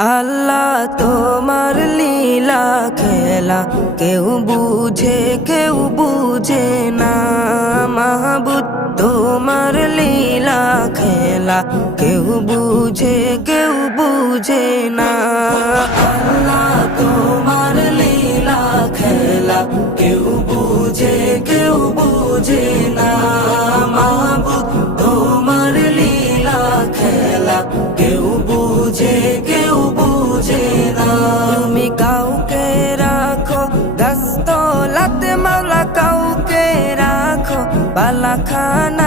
আল্লাহ তোমার লীলা খেলা কেউ বুঝে না। মাহবুদ তোমার লীলা খেলা কেউ বুঝে না। আল্লাহ তোমার লীলা খেলা কেউ বুঝে না। মাহবুদ তোমার লীলা খেলা কেউ বুঝে না। তুমি কাউকে রাখো দস্তলাতে মাওলা, কাউকে রাখো বালাখানা